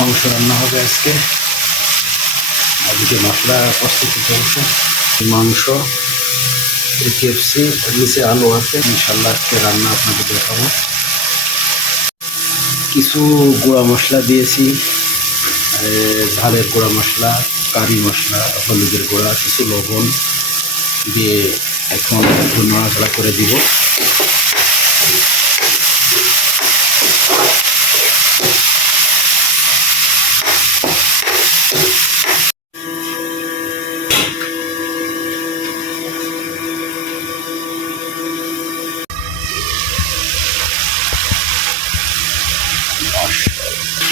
মাংস রান্না হবে আজকে। আজকে মশলা, প্রস্তুতি চলছে। মাংস কেএফসি নিচে আলু আছে। ইনশাল্লাহ আজকে রান্না আপনাকে দেখাবো। কিছু গুঁড়া মশলা দিয়েছি। ঝালের গুঁড়া মশলা, কারি মশলা, হলুদের গুঁড়া, কিছু লবণ দিয়ে এখন একটু নাড়াচাড়া করে দিব।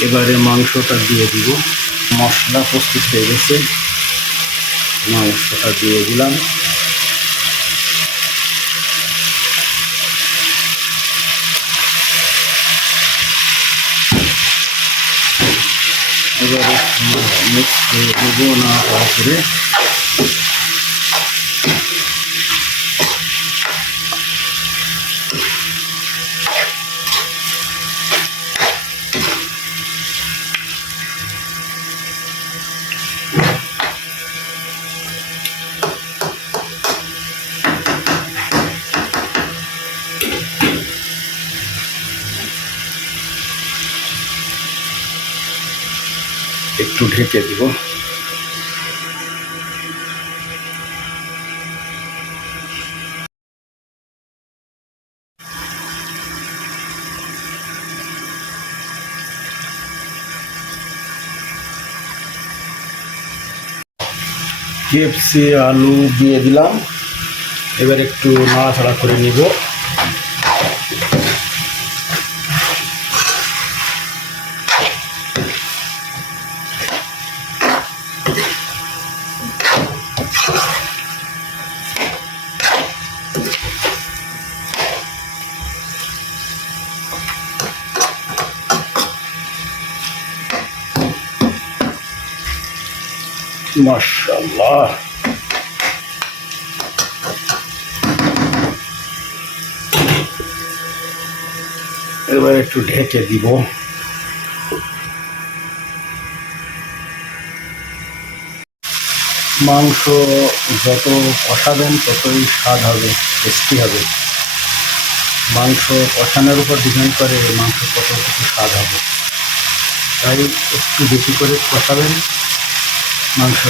এবারে মাংসটা দিয়ে দিব। মশলা প্রস্তুত হয়ে গেছে। মাংসটা দিয়ে দিলাম। এবারে মিক্স করে দেবো না করে একটু ঢেকে দিব। কেএফসি আলু দিয়ে দিলাম। এবার একটু নাড়াচাড়া করে নিব। মাশাল্লাহ এবার একটু ঢেকে দিব। মাংস যত কষাবেন ততই স্বাদ হবে টেস্টি হবে। মাংস কষানোর উপর ডিপেন্ড করে মাংস কত কিছু স্বাদ হবে। তাই একটু বেশি করে কষাবেন, মাংস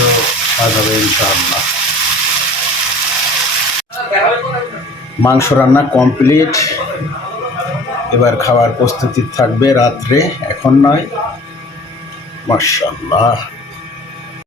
স্বাদ হবে ইনশাআল্লাহ। মাংস রান্না কমপ্লিট। এবার খাওয়ার প্রস্তুতি থাকবে রাত্রে, এখন নয়। মার্শাল্লাহ